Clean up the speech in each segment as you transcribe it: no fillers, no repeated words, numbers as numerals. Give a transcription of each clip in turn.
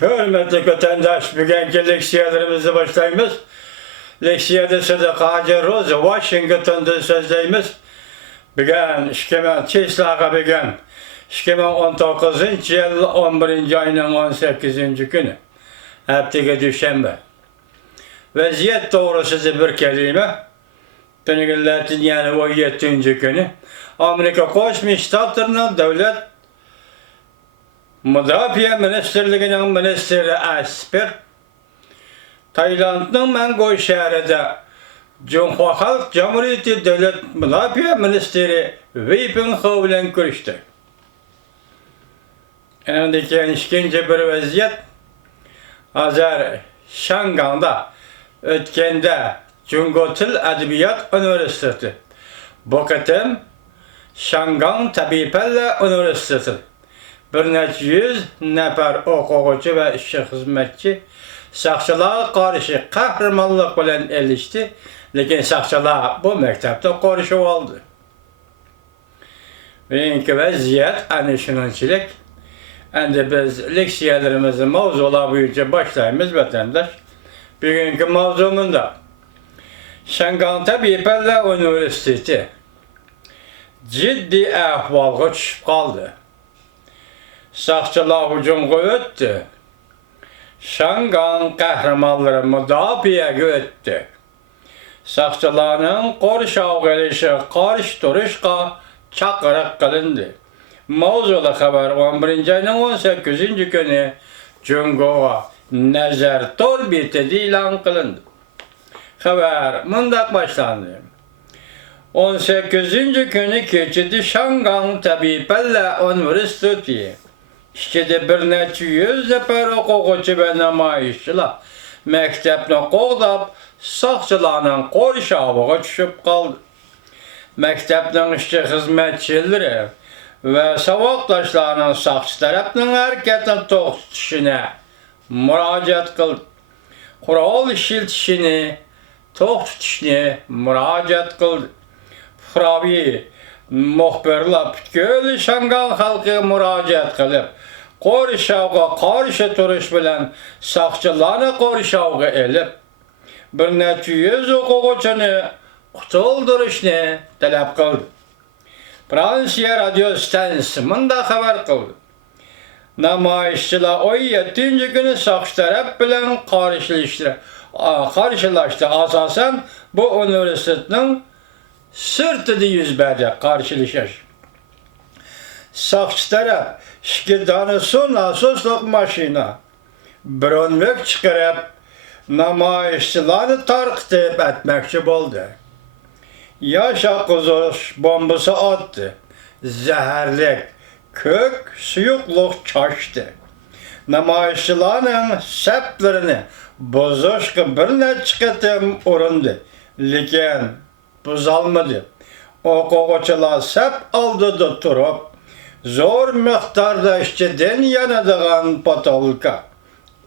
Hürmetli vatandaş, bugünkü leksiyalarımızı başlayımız. Leksiyada Sadaqacı Roza, Washington'da sözleyimiz. Bugün, 2000 bugün, 2019 yıl 11. ayının 18. günü. Haftaga düşenbe. Vaziyet doğrusu bir kelime. Tünügülletin yani o 7. günü. Amerika Koşmuş Ştatlarının devlet Müdafiə Ministerliğinin Ministeri Asper, Tayland'ın Mangoy şehrinde Cumhuriyet Halk Cumhuriyeti Devlet Müdafiə Ministeri Wei Penghe bilen görüştü. Yanındaki ikinci bir vaziyet, Azar Şangang'da ötkende Cungo Til Edebiyat Üniversitesi, bu ketim Şangang Tabipelle Üniversitesi. Bir neçə yüz nəfər oxucu və işçi xidmətçi saqçılığa qarşı qəhrəmanlıq bilan elişdi, lakin saqçılar bu məktəbdə qarışıb aldı. Bugünkü vəziyyət anlaşılınçilik. Əndi biz leksiyalarımızı mavzular boyunca başlayımız vətəndaş. Bugünkü mavzumunda Şangang Tabipelle Üniversitesi ciddi əhvalğa düşüb qaldı. Saqçılar hücum öttü. Şangang qəhrəmanları müdafiəyə öttü. Saqçıların qorşav gəlişi qarşı duruşqa çaqırıq qılındı. Mavzulu xəbər 11. ayının 18. günü Cungoğa nəzər torbiti ilan qılındı. Xəbər mündaq başlandı. 18. günü keçidi Şangang Tabipelle Üniversitesi. İşte bir neçə yüz nəfər oxucu və nümayişçilər məktəbini qoğdab, saqçılarının qorşavığa düşüb qaldı. Məktəbinin işçi xidmətçiləri və savaqdaşlarının saqçı tərəfinin hərəkətin toxtuşuna müraciət qıldı. Kural işiltişini, toxtuşunu müraciət qıldı. Fıravi muhbirlər bütkül Şangang xalqı müraciət qılıb, qorşavğa qarşı duruş bilən saqçılarını qorşavğa elib, bir neçə yüz oxucunu qutulduruşunu tələb qıldı. Fransiya radio stansiyası mında xəbər qıldı. Namayişçilər 17. günü saqçı tərəf bilən qarşılaşdı. Asasən bu üniversitetin sırtıda yüzbədə qarşılaşır. Saqçı tərəf iki tane su nasusluq maşina bronvek çıxarıb namayişçiləri tarqıtıb etməkçi oldu. Yaşa quzuş bombası attı. Zəhərlik, kök, suyuqluq çaşdı. Namayişçilərin səplərini bozuşqı bir neçə qətim urundu. Lakin buzalmadı. Oxucular səp aldıda turub, zor miqdarda işçiden yanadığan patolka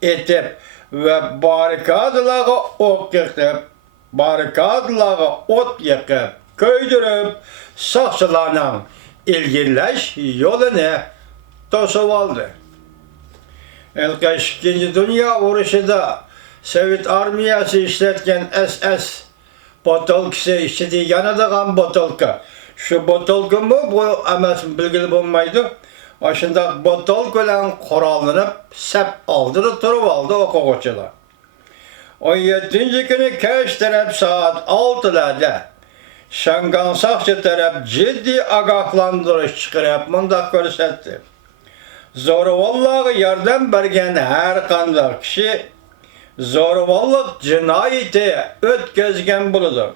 etib və barikadlağı ok yıqıb, barikadlağı ot yıqıb, köydürüb, saqçılarla ilgiləş yolunu tosub aldı. İlk 2. Dünya Vuruşu'da Sovet armiyası işletken SS botolkası işledi, yanadığan botolka. Şu botolka mı bu emas bilgili bulmaydı. Aşında botolkayla kurallanıp sep aldırıp durup aldı oxucular. 17. günü keş taraf saat 6'da Şangang saqçı taraf ciddi agahlandırış çıkarıp mındaq gösterdi. Zoruvallağı yardım bergen her qandaq kişi zoruvallıq cinayeti ötközgen buludur.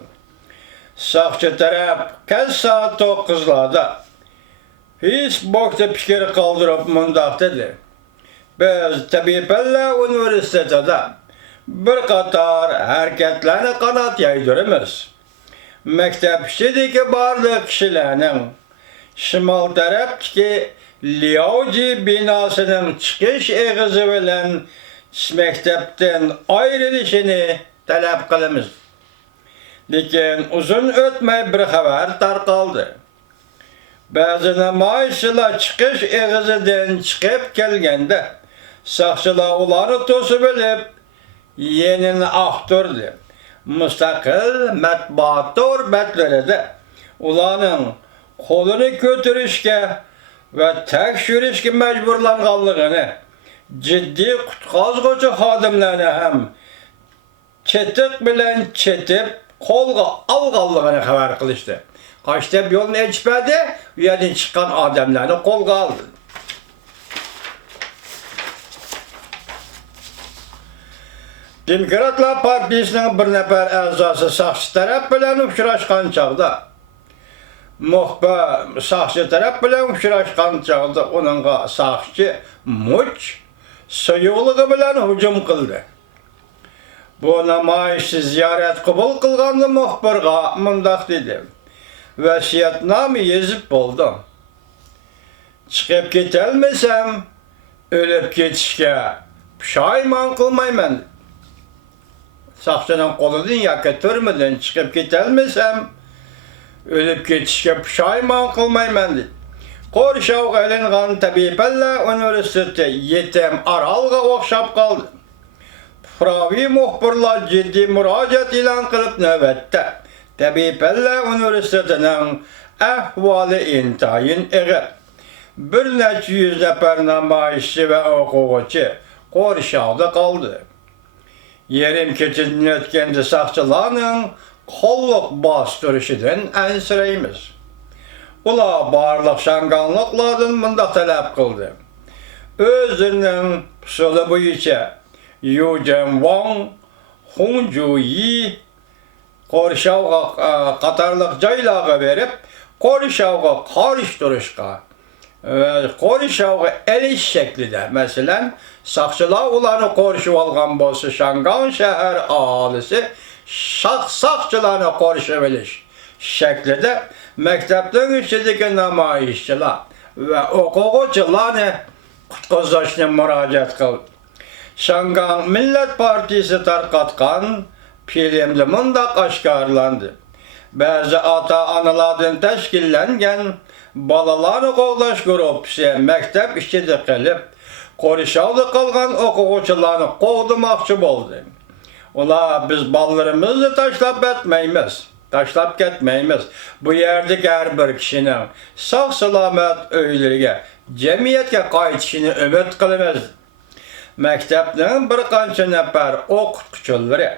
Saqçı tərəf kəz saat 9'larda Facebook'ta fikir kaldırıp mündaq dedi. Biz Tabipelle Üniversitesi'de bir qatar hərəkətlərini qanat yaydırımız. Məktəb işidəki barlıq kişilərinin şimal tərəfdəki Liaoji binasının çıxış eğizi bilən məktəbdən ayrılışını tələb qılımız. Lakin uzun ötmey bir xəbər tarqaldı. Bəzi namayişçilər çıxış eğizidən çıxıb gəlgəndə Saqçılar uları to'sib bilib, yenini aqtirdi. Mustaqil matbuot hurmatlarida ularning qo'lini ko'tarishga va tekshirishga majburlanganligini, jiddiy qutqazg'uchi xodimlarni ham chetiq bilan chetib qo'lga olganligini xabar qilishdi. Qaştep yo'lni echpadi, u yerdan chiqqan odamlarni qo'lga oldi. Demokratlar partiyasining bir nafar a'zosi saqchi taraf bilan uchrashgan chog'da, muxbir saqchi taraf bilan uchrashgan chog'da uningga saqchi much soyuqligi bilan hujum qildi. Bu namoyishchi ziyorat qabul qilganda muxbirga mundaq dedi: "Vasiyatnoma yozib bo'ldim. Chiqib ketolmasam, o'lib ketishga pushaymon qilmayman." Saqchining qo'lidan yoki turmadan chiqib ketolmasam, o'lib ketishga pushaymon qilmayman dedi. Qo'rshovga ilingan Tabiblar universiteti yetim orolga o'xshab qoldi. Fuqaroviy muxbirlar jiddiy murojaat e'lon qilib navbatda Tabiblar universitetining ahvoli intayin og'ir. Bir necha yuz nafar namoyishchi va o'quvchi qo'rshovda qoldi. Yerim keçidin o'tganda saqchilarning qo'lliq bostirishidan ansiraymiz. Ular barliq shanganliqlardan bundaq talab qildi: o'zining usuli bo'yicha Yu Jianwang, Hong Juyi qo'rshovga qatorliq joylarga berib, qo'rshovga qarshi turishga va qo'rshovga elish shaklida, masalan, saqchilar ularni qorishib olgan bo'lsa, Shangan shahar aholisi saqchilarni qorishib olish shaklida maktabning ichidagi namoyishchilar va o'quvchilarni qutqazishni murojaat qildi. Shangan Millat partiyasi tarqatgan filmda mundaq oshkorlandi: ba'zi ota-onalardan tashkillangan bolalarni qo'g'dash guruhi maktab ichida qilib, qo'rishovda qolgan o'quvchilarni qo'g'dimoqchi bo'ldi. Ular biz bolalarimizni tashlab ketmaymiz. Bu yerdagi har bir kishining sog' salomat uylariga, jamiyatga qaytishini umid qilamiz. Maktabning bir qancha nafar o'qituvchilari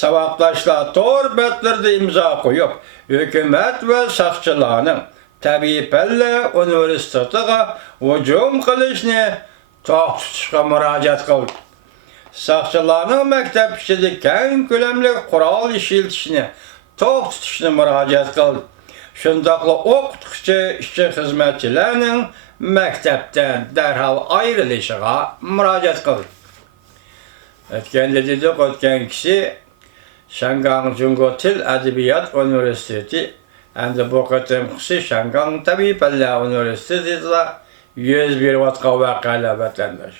saboqdoshlar tor betlarda imzo qo'yib, hukumat va saqchilarning Tabiblar universitetiga hujum qilishni to'xtatishga murojaat qildi. Saqchilarning maktab ichida keng ko'lamli qurol ishlatishni to'xtatishni murojaat qildi. Shundaqla o'qituvchi ishchi xizmatchilarning maktabdan darhol ayrilishiga murojaat qildi. O'tganda dedik, o'tgan kishi Shangan Jungo Til Adabiyot universiteti hamda bu qatimqisi Shangan Tabiblar universitetida 101 voqea vatandosh.